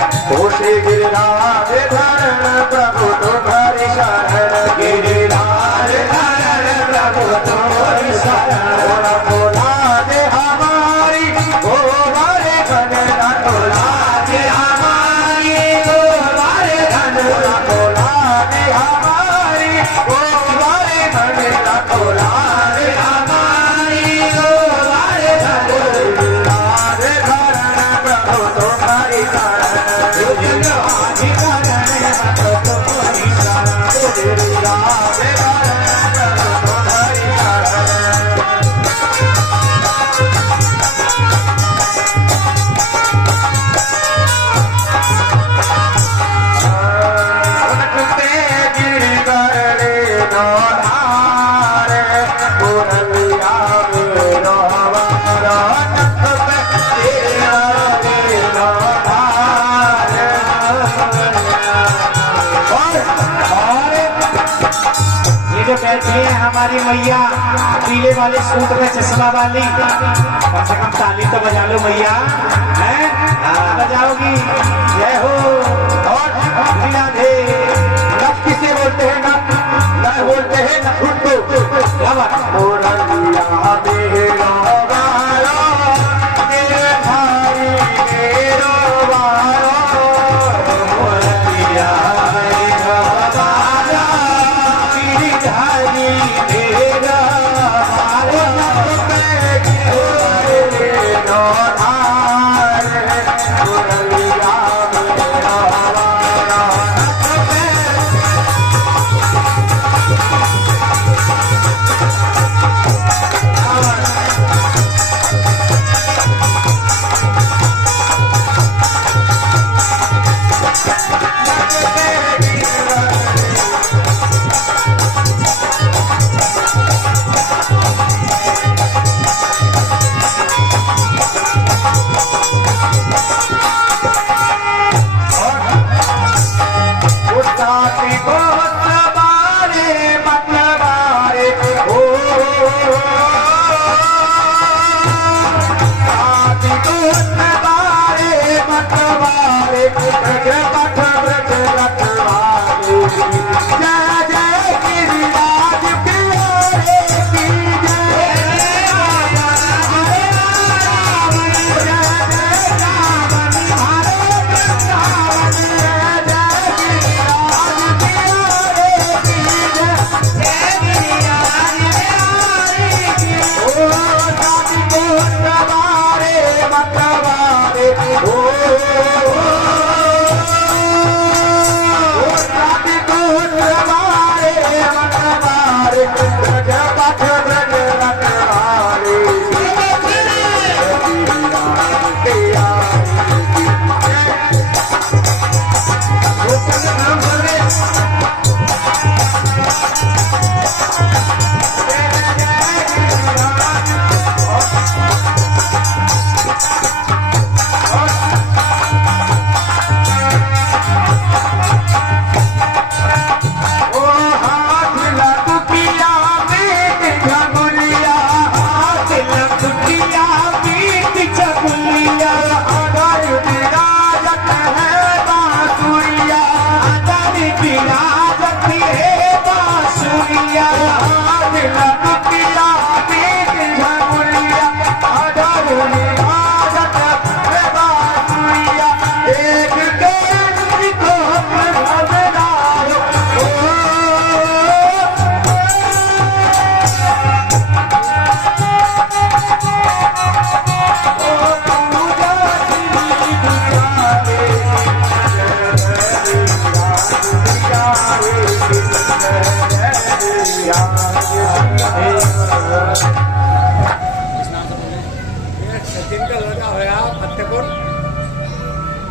श्री गिरिराज धरण प्रभु तुम्हारी शरण गिरिराज धरण प्रभु तुम्हारी शरण बोला दे हमारी ओ हमारे धन बोला दे हमारी ओ हमारे धन बोला दे हमारी ओ हमारे धन बोला दे हमारी ओ हमारे धन गिरिराज धरण प्रभु तुम्हारी शरण बैठी है हमारी मैया पीले वाले सूट में चश्मा वाली, कम से कम ताली तो बजा लो मैया, हैं? बजाओगी? जय हो। और राधे नक किसे बोलते हैं? नक बोलते हैं नखुट को। क्या बात?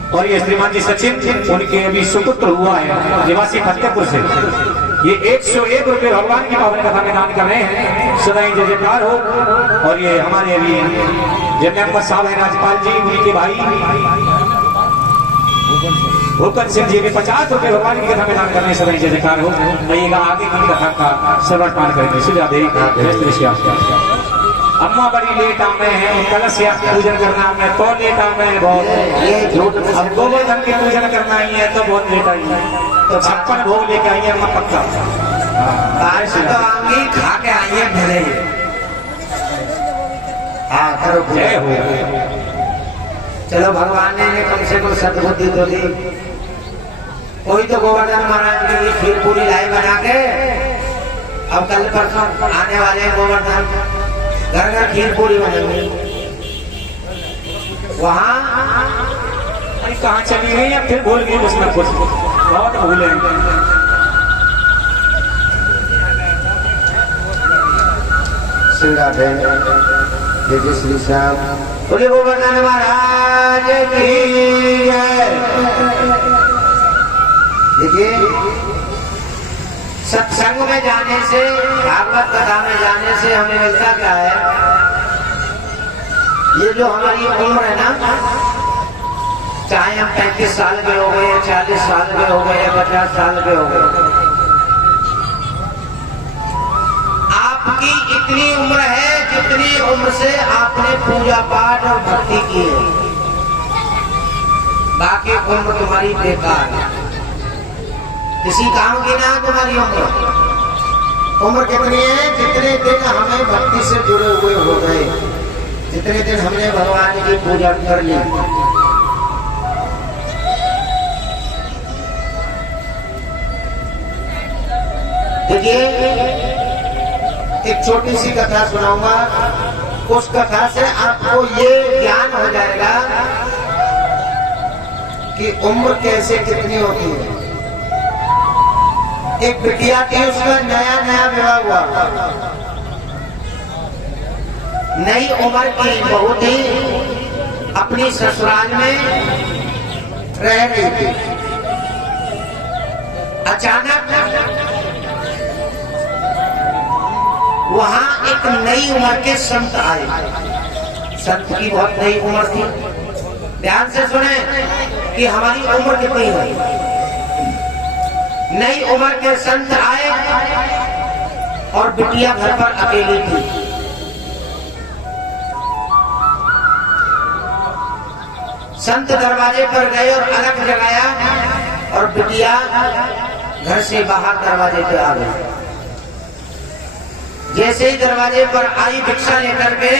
और ये श्रीमान जी सचिन उनके अभी सुपुत्र हुआ है निवासी फतेहपुर से। ये 101 रुपये भगवान की पावन कथा में दान कर रहे हैं। सदाई जय जयकार हो। और ये हमारे अभी जब मेंबर साहब है राजपाल जी, उनके भाई भूपन सिंह जी भी 50 रुपये भगवान की कथा में दान कर रहे हैं। सदाई जय जयकार हो। आइएगा आगे की कथा का श्रवण पान करेंगे। सुझाव दे अम्मा बड़ी लेट आमे हैं, कलश या पूजन करना में तो लेट आमे हैं बहुत। ये झूठ अब गोवर्धन की पूजन करना ही है तो बहुत लेट आई है, तो 56 भोग लेके आई है अम्मा पक्का। आज तो आंगी खा के आई है भले ही। हाँ करो जय हो। चलो भगवान ने कम से कम सद्बुद्धि तो दी। कोई तो गोवर्धन महाराज के लिए खीर पूरी लाई बना के, अब कल परसों आने वाले गोवर्धन घर घर खीर पूरी बनेंगी। वहाँ अरे कहाँ चली गई या फिर भूल गई कुछ ना कुछ, बहुत भूले। श्री राधे जय श्री श्याम। बोलिए गोवर्धन महाराज की जय। देखिए सत्संग में जाने से, भागवत कथा में जाने से हमें मिलता क्या है? ये जो हमारी उम्र है ना, चाहे हम 35 साल के हो गए, 40 साल के हो गए, 50 साल के हो गए, आपकी इतनी उम्र है जितनी उम्र से आपने पूजा पाठ और भक्ति की है। बाकी उम्र तुम्हारी बेकार है, किसी काम की ना तुम्हारी उम्र। उम्र कितनी है? जितने दिन हमें भक्ति से जुड़े हुए हो गए, जितने दिन हमने भगवान की पूजा कर ली। देखिए एक छोटी सी कथा सुनाऊंगा, उस कथा से आपको ये ज्ञान हो जाएगा कि उम्र कैसे कितनी होती है। एक बिटिया थी, उसका नया नया विवाह हुआ, नई उम्र की बहू थी, अपनी ससुराल में रह रही थी। अचानक वहां एक नई उम्र के संत आए। संत की बहुत नई उम्र थी। ध्यान से सुने कि हमारी उम्र कितनी है। नई उम्र के संत आए और बिटिया घर पर अकेली थी। संत दरवाजे पर गए और अलग जगाया और बिटिया घर से बाहर दरवाजे पे आ गई। जैसे ही दरवाजे पर आई भिक्षा लेकर के,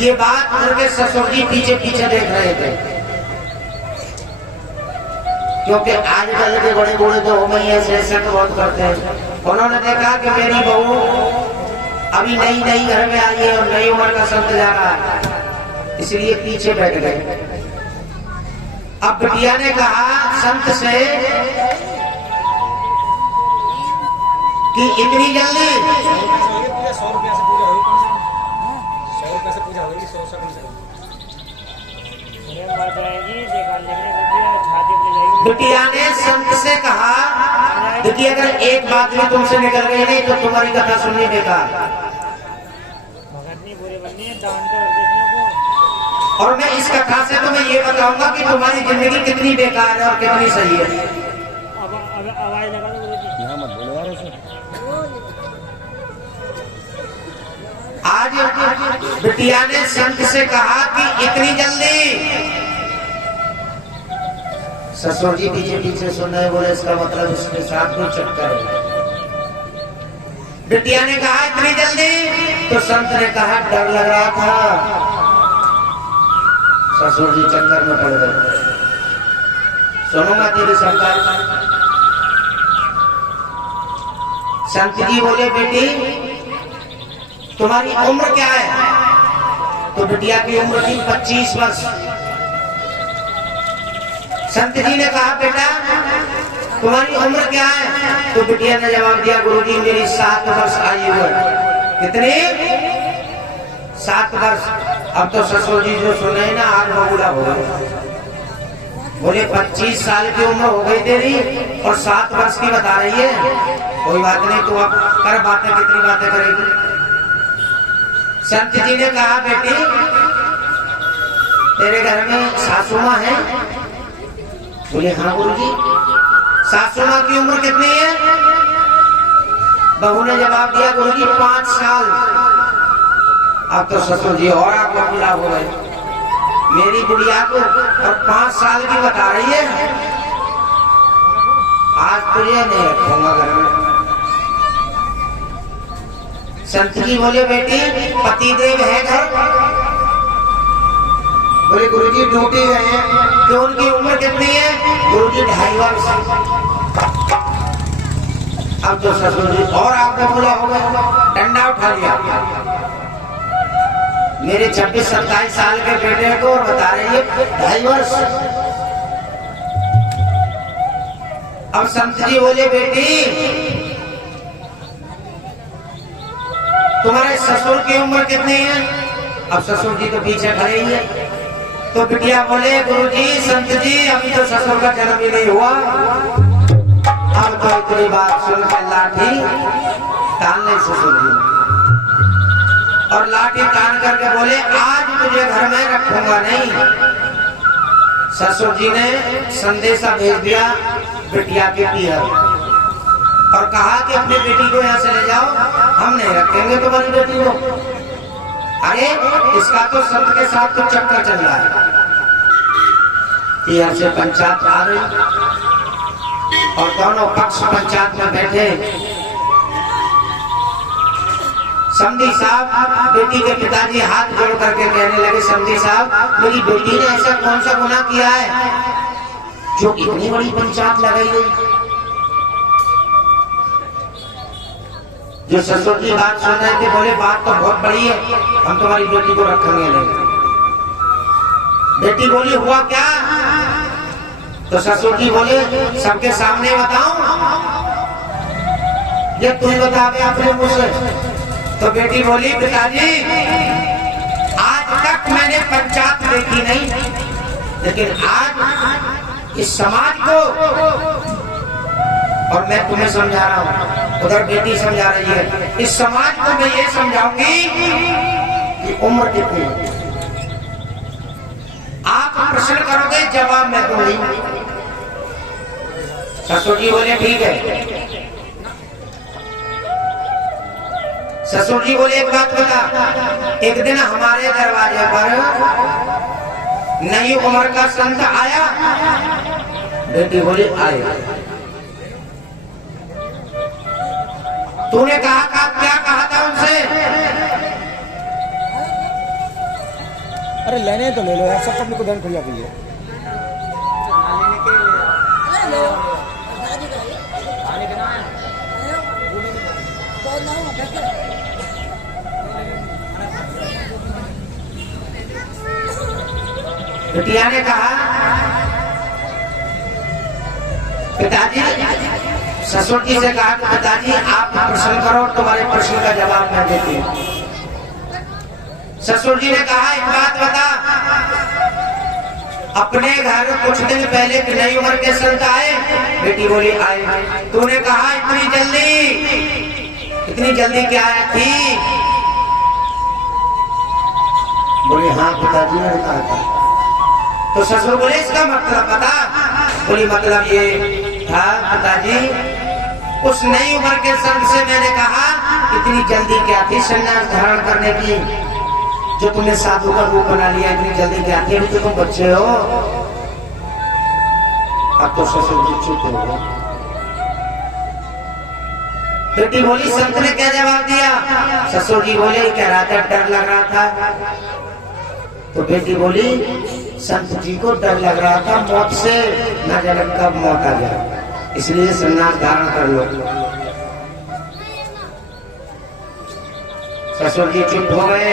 ये बात उनके ससुर जी पीछे पीछे देख रहे थे, क्योंकि आजकल के बड़े बूढ़े तो हो गई ऐसे शक बहुत करते हैं। उन्होंने देखा कि मेरी बहू अभी नई नई घर में आई है और नई उम्र का संत जा रहा है, इसलिए पीछे बैठ गए। अब बिटिया ने कहा संत से कि इतनी जल्दी 100 रुपया से पूजा होगी, 100 रुपया से पूजा होगी, 100 सकल से। बिटिया ने संत से कहा, देखिए अगर एक बात भी तुमसे निकल गई नहीं तो तुम्हारी कथा सुननी बेकार। और मैं इस कथा से तुम्हें ये बताऊंगा कि तुम्हारी जिंदगी कितनी बेकार है और कितनी सही है। आज बिटिया ने संत से कहा कि इतनी जल्दी। ससुर जी पीछे पीछे सुन रहे, बोले इसका मतलब इसके साथ कोई चक्कर है। बिटिया ने कहा इतनी जल्दी, तो संत ने कहा डर लग रहा था। ससुर जी चक्कर में पड़ गए। सुनूंगा तेरी सरकार। संत जी बोले बेटी तुम्हारी उम्र क्या है? तो बिटिया की उम्र थी 25 वर्ष। संत जी ने कहा बेटा तुम्हारी उम्र क्या है? तो बिटिया ने जवाब दिया गुरुजी मेरी 7 वर्ष आयु है। कितनी? 7 वर्ष। अब तो ससुर जी जो सुने ना आज बबूला हो गए। बोले 25 साल की उम्र हो गई तेरी और 7 वर्ष की बता रही है। कोई बात नहीं, तू अब कर बातें, कितनी बातें करेगी। संत जी ने कहा बेटी तेरे घर में सासू माँ है? बोले हाँ गुरुजी। सासू माँ की उम्र कितनी है? बहू ने जवाब दिया गुरुजी 5 साल। अब तो ससुर जी और आपको बुला हो गए। मेरी गुड़िया को और 5 साल की बता रही है, आज तुझे नहीं रखूंगा घर में। संत जी बोले बेटी पतिदेव है घर? बोले गुरुजी ड्यूटी गए हैं। तो उनकी उम्र कितनी है? गुरुजी 2.5 वर्ष। अब तो ससुर जी और आपको बुला हो गए, डंडा उठा लिया। मेरे 26-27 साल के बेटे को और बता रही है 2.5 वर्ष। अब संत जी बोले बेटी तुम्हारे ससुर की उम्र कितनी है? अब ससुर जी तो पीछे खड़े ही है। तो बिटिया बोले गुरुजी संत जी अभी तो ससुर का जन्म ही नहीं हुआ। अब तो इतनी बात सुनकर लाठी तानने ससुर जी और लाठी तान करके बोले आज तुझे घर में रखूंगा नहीं। ससुर जी ने संदेशा भेज दिया बिटिया के पिया और कहा कि अपनी बेटी को यहाँ से ले जाओ, हम नहीं रखेंगे तुम्हारी बेटी को। अरे इसका तो संत के साथ तो चक्कर चल रहा है। यहाँ से पंचायत आ रही और दोनों पक्ष पंचायत में बैठे। समधी साहब बेटी के पिताजी हाथ जोड़ करके कहने लगे समधी साहब मेरी बेटी ने ऐसा कौन सा गुनाह किया है जो इतनी बड़ी पंचायत लगाई गई? जो ससुर जी बात सुन रहे थे बोले बात तो बहुत बड़ी है, हम तुम्हारी बेटी को रखेंगे नहीं। बेटी बोली हुआ क्या? तो ससुर जी बोले सबके सामने बताऊं? ये तुम बता दे अपने मुंह से। तो बेटी बोली पिताजी आज तक मैंने पंचायत देखी नहीं, लेकिन आज इस समाज को और मैं तुम्हें समझा रहा हूं, उधर बेटी समझा रही है, इस समाज को मैं ये समझाऊंगी कि उम्र कितनी है। आप प्रश्न करोगे जवाब मैं दूंगी। ससुर जी बोले ठीक है। ससुर जी बोले एक बात बता, एक दिन हमारे दरवाजे पर नई उम्र का संत आया? बेटी बोली आया। तूने कहा क्या कहा था उनसे? अरे लेने तो ले लो यार, सब अपने को धन खुलिया गई है। बिटिया ने कहा पिताजी, ससुर जी से कहा कि पिताजी आप प्रश्न करो, तुम्हारे प्रश्न का जवाब मैं देती हूँ। ससुर जी ने कहा एक बात बता, अपने घर कुछ दिन पहले नई उम्र के संत आए? बेटी बोली आए। तूने कहा इतनी जल्दी क्या आया थी? बोली हाँ पिताजी ने कहा था। तो ससुर बोले इसका मतलब बता? बोली मतलब ये था पिताजी उस नई उम्र के संत से मैंने कहा इतनी जल्दी क्या थी संन्यास धारण करने की, जो तुमने साधु का रूप बना लिया, इतनी जल्दी क्या थी? अभी तो तुम बच्चे हो। अब तो ससुर जी चुप हो गए। बेटी बोली संत ने क्या जवाब दिया? ससुर जी बोले कह रहा था डर लग रहा था। तो बेटी बोली संत जी को डर लग रहा था मौत से, न जाने कब मौत आ जाए, इसलिए संन्यास धारण कर लो। ससुर जी चुप हो गए।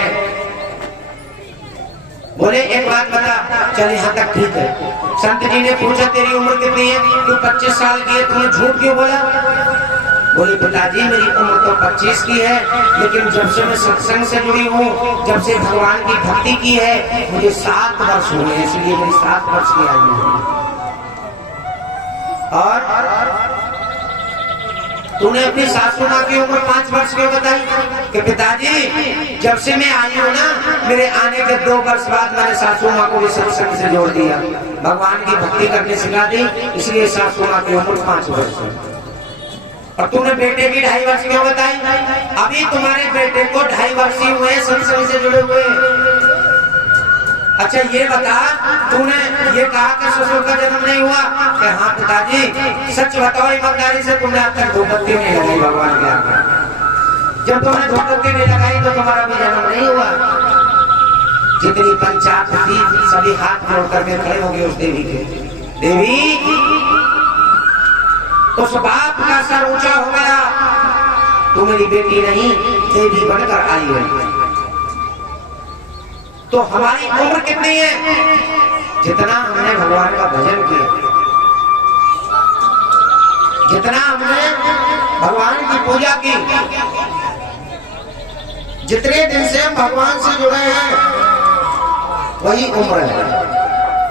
बोले एक बात बता। चल यहाँ तक ठीक है। संत जी ने पूछा तेरी उम्र कितनी है? तू 25 साल की है, तूने झूठ क्यों बोला? बोली पिताजी मेरी उम्र तो 25 की है, लेकिन जब से मैं सत्संग से जुड़ी हूँ, जब से भगवान की भक्ति की है, मुझे 7 वर्ष हुए, इसलिए मेरी 7 वर्ष की आयु है। और तूने अपनी सासू माँ की उम्र 5 वर्ष क्यों बताई? कि पिताजी जब से मैं आई हूँ ना, मेरे आने के 2 वर्ष बाद मैंने सासू माँ को भी सत्संग से जोड़ दिया, भगवान की भक्ति करने सिखा दी, इसलिए सासू माँ की उम्र 5 वर्ष है। और तूने बेटे की 2.5 वर्ष क्यों बताई? अभी तुम्हारे बेटे को 2.5 वर्ष ही हुए संस्कृति से जुड़े हुए। अच्छा ये बता, तूने ये कहा कि ससुर का जन्म नहीं हुआ? कि हाँ पिताजी, सच बताओ ईमानदारी से, तुमने अब तक धूपबत्ती नहीं लगाई भगवान के आगे? जब तुमने धूपबत्ती नहीं लगाई तो तुम्हारा भी जन्म नहीं हुआ। जितनी पंचायत थी सभी हाथ जोड़ करके खड़े हो गए उस देवी के। देवी, उस बाप का सर ऊंचा हो गया, तू मेरी बेटी नहीं देवी बनकर आई है। तो हमारी उम्र कितनी है? जितना हमने भगवान का भजन किया, जितना हमने भगवान की पूजा की, जितने दिन से हम भगवान से जुड़े हैं वही उम्र है।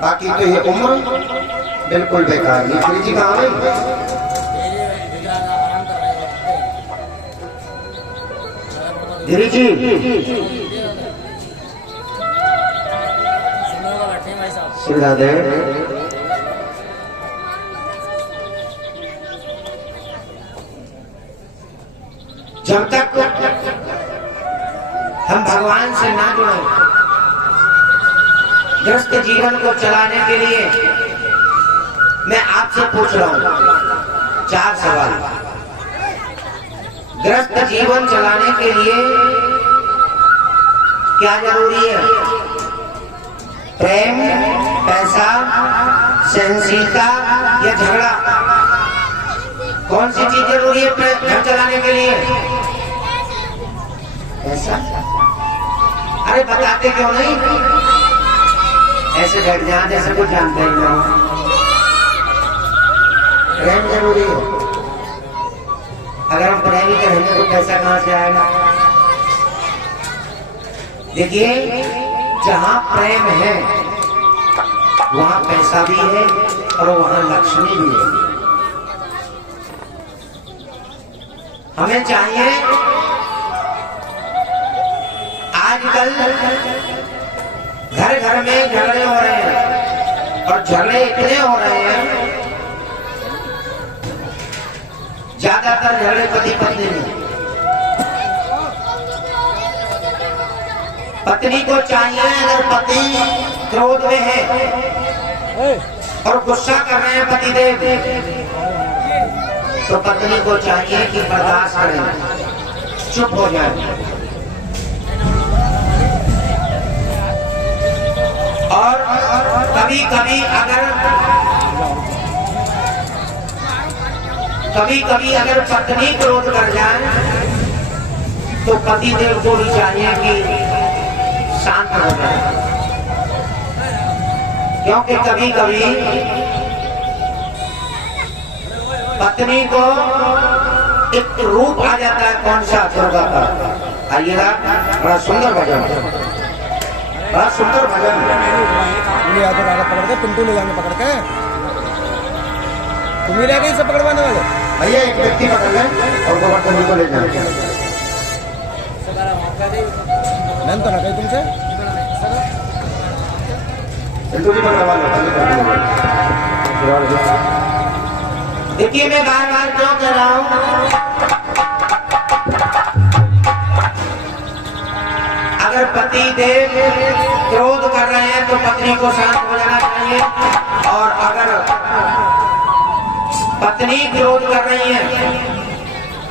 बाकी तो ये उम्र बिल्कुल बेकार है। श्री जी कहाँ गई? गिरी जी राधे। जब तक हम भगवान से ना जुड़े, ग्रस्त जीवन को चलाने के लिए मैं आपसे पूछ रहा हूं 4 सवाल। ग्रस्त जीवन चलाने के लिए क्या जरूरी है? प्रेम, पैसा, सहनशीलता या झगड़ा? कौन सी चीज जरूरी है घर चलाने के लिए? पैसा? अरे बताते क्यों नहीं? ऐसे बैठ जाए जैसे कुछ जानते ही ना। प्रेम जरूरी है। अगर हम प्रेम ही करेंगे तो पैसा कहां से आएगा? देखिए, जहां प्रेम है वहां पैसा भी है और वहां लक्ष्मी भी है। हमें चाहिए, आजकल घर घर में झगड़े हो रहे हैं और झगड़े इतने हो रहे हैं, ज्यादातर झगड़े पति पत्नी में। पत्नी को चाहिए, अगर पति क्रोध में है और गुस्सा कर रहे हैं पतिदेव, तो पत्नी को चाहिए कि बर्दाश्त करें, चुप हो जाए। और कभी कभी अगर पत्नी क्रोध कर जाए तो पतिदेव को भी चाहिए कि शांत हो जाए, क्योंकि कभी कभी पत्नी को एक रूप आ जाता है। कौन सा? दुर्गा का। आइएगा, बड़ा सुंदर भजन, बड़ा सुंदर भजन। पकड़ के पिंटू ले जाएंगे, पकड़ के तुम ही रह गई सब पकड़वाने वाले। भैया एक व्यक्ति पकड़ लें और गोवर्धन को ले जाए। मैंने तो ना कही तुमसे। देखिए, मैं बार बार क्यों कह रहा हूं? अगर पति देव क्रोध कर रहे हैं तो पत्नी को शांत हो जाना चाहिए, और अगर पत्नी क्रोध कर रही है,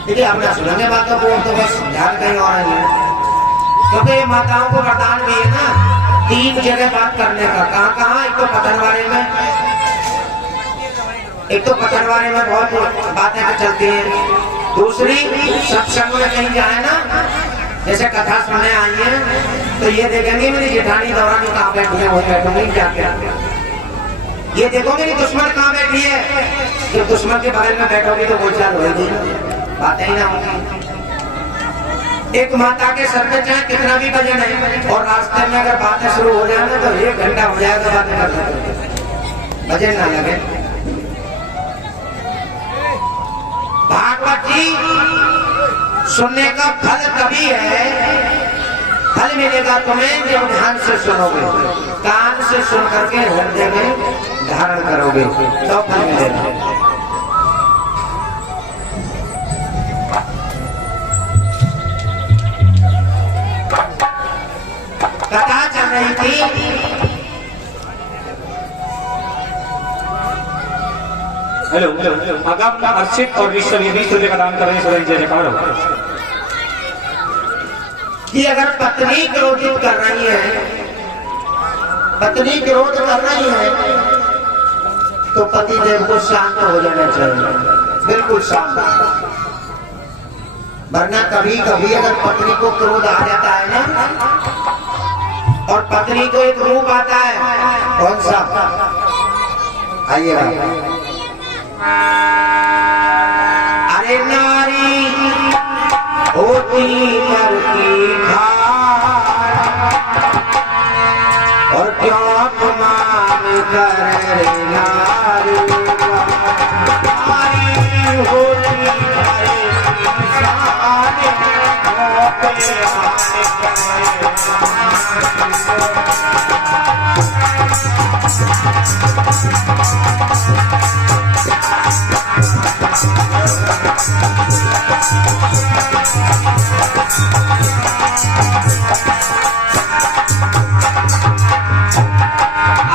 देखिए हम ना सुनेंगे बातों को, तो बस ध्यान कहीं और है। क्योंकि माताओं को वरदान भी है ना 3 जगह बात करने का। कहाँ कहाँ? एक तो पतनवारे में, एक तो पतनवारे में बहुत बातें चलती हैं। दूसरी, सत्संग में कहीं जाए ना, जैसे कथा सुनने आई है तो ये देखेंगे मेरी जेठानी दौरानी कहाँ बैठी है, वो बैठूंगी जाके। ये देखो मेरी दुश्मन कहाँ बैठी है, जब दुश्मन के बगल में बैठोगी तो बोलचाल होगी, बातें ही ना होगी। एक माता के सर में चाहे कितना भी भजन है और रास्ते में अगर बातें शुरू हो जाए ना तो 1 घंटा हो जाएगा बातें करते, भजन ना लगे। भागवत जी सुनने का फल तभी है, फल मिलेगा तुम्हें जब ध्यान से सुनोगे, कान से सुन करके हृदय में धारण करोगे तो फल मिलेगा। हेलो अगम अर्चित और ऋषभ ये 20 रुपए का दान कर रहे हैं। सदा जय जयकार हो। कि अगर पत्नी क्रोधित कर रही है, पत्नी क्रोध कर रही है, तो पति देव को शांत हो जाना चाहिए, बिल्कुल शांत। वरना कभी कभी अगर पत्नी को क्रोध आ जाता है ना, और पत्नी को एक रूप आता है, कौन सा? आइएगा। अरे नारी होती नर की खार, और क्यों अपमान करे नारी, नारी होती नर की शान,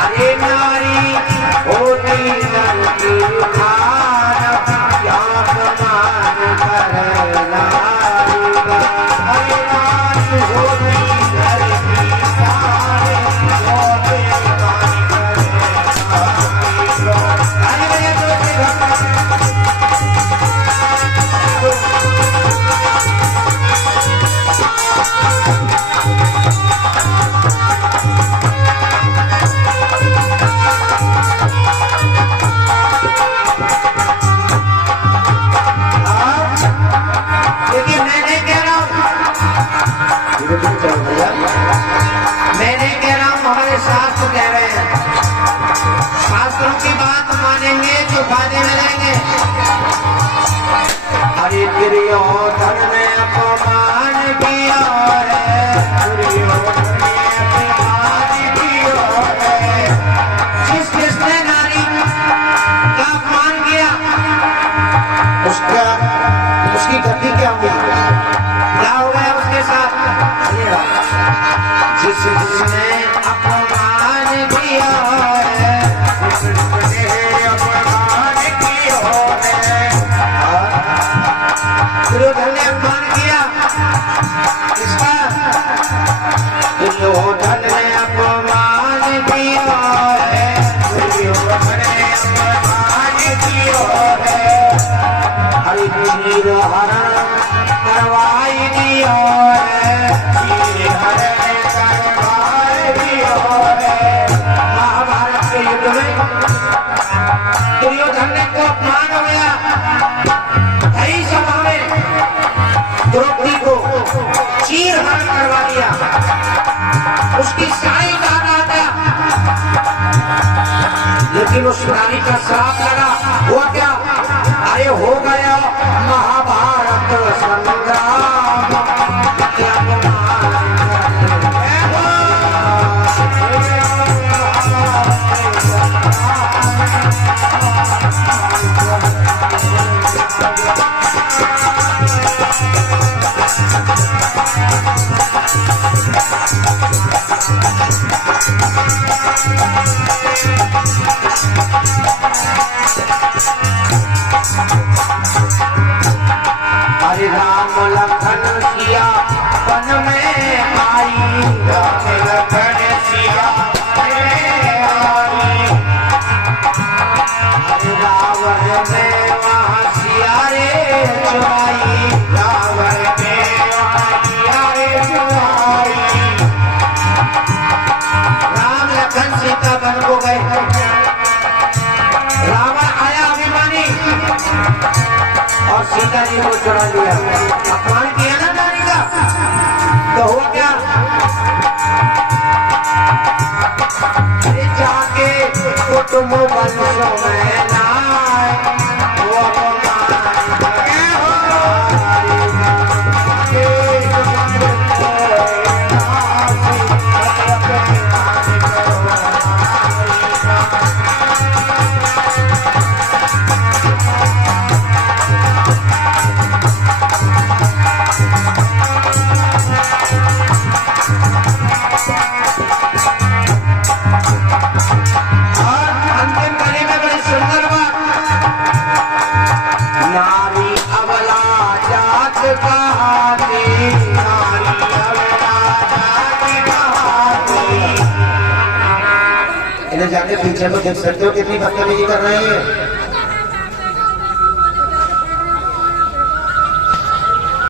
अरे नारी होती नर की खान, क्या अपमान करे नारी, अरे नारी होती नर की शान, क्या अपमान करे मैंने कह रहा हूँ, हमारे शास्त्र कह रहे हैं, शास्त्रों की बात मानेंगे जो फायदे मिलेंगे। अरे दुर्योधन ने अपमान किया है, दुर्योधन ने अपमान किया है। जिसने नारी का अपमान किया, उसकी गति क्या हुई, क्या हो गया उसके साथ? जिसने अपमान किया है, जिसने अपमान किया है, दुर्योधन ने अपमान किया, इसका दुर्योधन ने अपमान किया है, दुर्योधन ने अपमान किया है। हरि चीर हरण करवाई दिया है, चीर हरण करवाई दिया है। महाभारत के युद्ध में दुर्योधन ने को अपमान हो गया, कई सभा में द्रौपदी को चीर हरण करवा दिया, उसकी सारी दाद आता, लेकिन उस नारी का श्राप लगा। हुआ क्या? अरे हो गया महाभारत संग्राम, हरे राम लखन सिया वन में आई, राम लखन सिया वन में आई। हरे रावण में वहाँ सिया रे चुराई, रावण में वहाँ सिया रे चुराई। राम लखन सीता वन को गए, रावण आया अभिमानी और सीता जी को चुरा लिया। अपमान किया ना नारी का, तो हुआ क्या? जाके कुटुंब वंशों में नाय, वो अपमान करे हो। अंतिम कड़ी में बड़ी सुंदर कहानी नारी अब राजा की कहानी। इन्हें जाके पीछे को देख सकते हो कितनी बदतमीजी कर रहे हैं।